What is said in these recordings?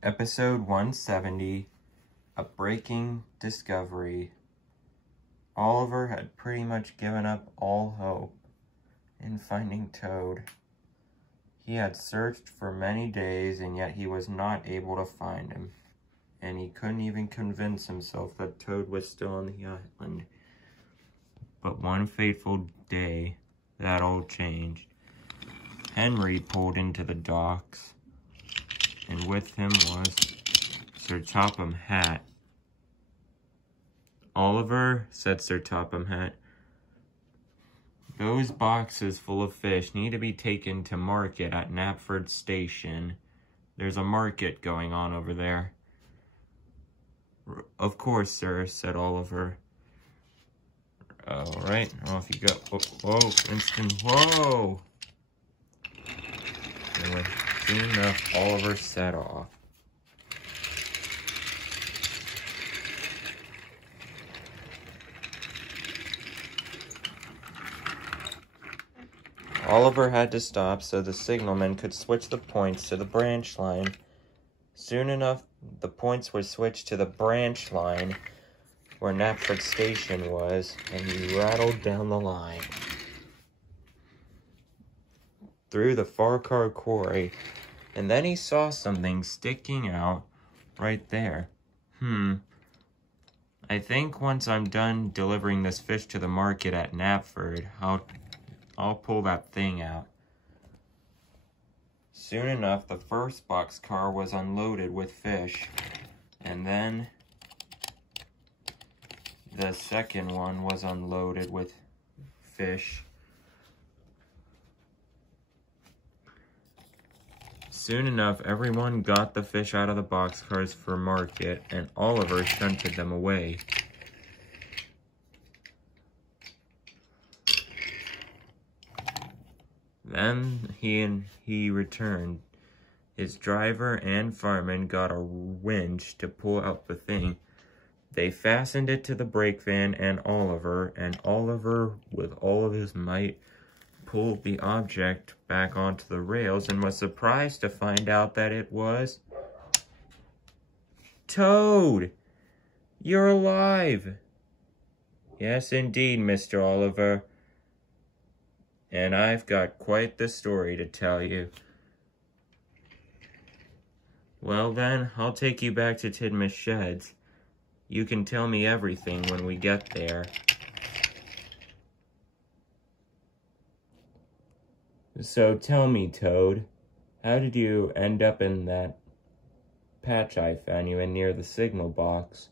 Episode 170, A Breaking Discovery. Oliver had pretty much given up all hope in finding Toad. He had searched for many days, and yet he was not able to find him. And he couldn't even convince himself that Toad was still on the island. But one fateful day, that all changed. Henry pulled into the docks, and with him was Sir Topham Hatt. "Oliver," said Sir Topham Hatt, "those boxes full of fish need to be taken to market at Knapford Station. There's a market going on over there." "Of course, sir," said Oliver. "Alright, off you go." Oh, whoa, Winston, whoa! Anyway, soon enough, Oliver set off. Oliver had to stop so the signalman could switch the points to the branch line. Soon enough, the points were switched to the branch line where Knapford Station was, and he rattled down the line through the Farquhar Quarry, and then he saw something sticking out right there. I think once I'm done delivering this fish to the market at Knapford, I'll pull that thing out. Soon enough, the first boxcar was unloaded with fish, and then the second one was unloaded with fish. Soon enough, everyone got the fish out of the boxcars for market, and Oliver shunted them away. Then he returned. His driver and fireman got a winch to pull out the thing. They fastened it to the brake van, and Oliver, with all of his might, pulled the object back onto the rails and was surprised to find out that it was Toad! "You're alive!" "Yes, indeed, Mr. Oliver. And I've got quite the story to tell you." "Well then, I'll take you back to Tidmouth Sheds. You can tell me everything when we get there." "So tell me, Toad, how did you end up in that patch I found you in near the signal box?"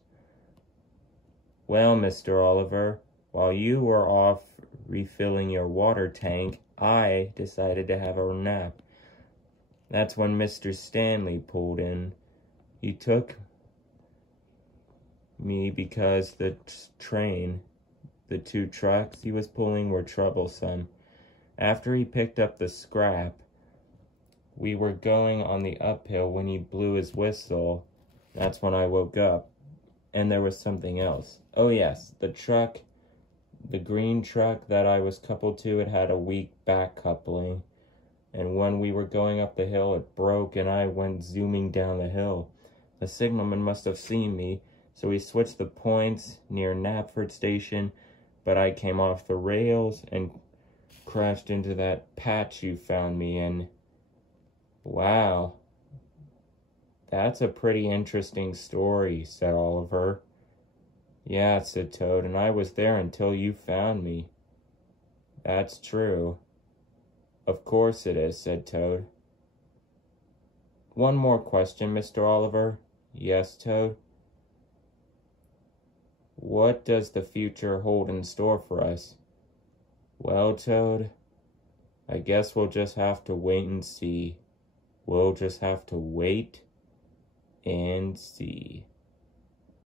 "Well, Mr. Oliver, while you were off refilling your water tank, I decided to have a nap. That's when Mr. Stanley pulled in. He took me because the two trucks he was pulling were troublesome. After he picked up the scrap, we were going on the uphill when he blew his whistle. That's when I woke up. And there was something else. Oh yes, the green truck that I was coupled to, it had a weak back coupling. And when we were going up the hill, it broke and I went zooming down the hill. The signalman must have seen me, so he switched the points near Knapford Station, but I came off the rails and crashed into that patch you found me in." "Wow, that's a pretty interesting story," said Oliver. "Yeah," said Toad, "and I was there until you found me." "That's true." "Of course it is," said Toad. "One more question, Mr. Oliver." "Yes, Toad?" "What does the future hold in store for us?" "Well, Toad, I guess we'll just have to wait and see. We'll just have to wait and see."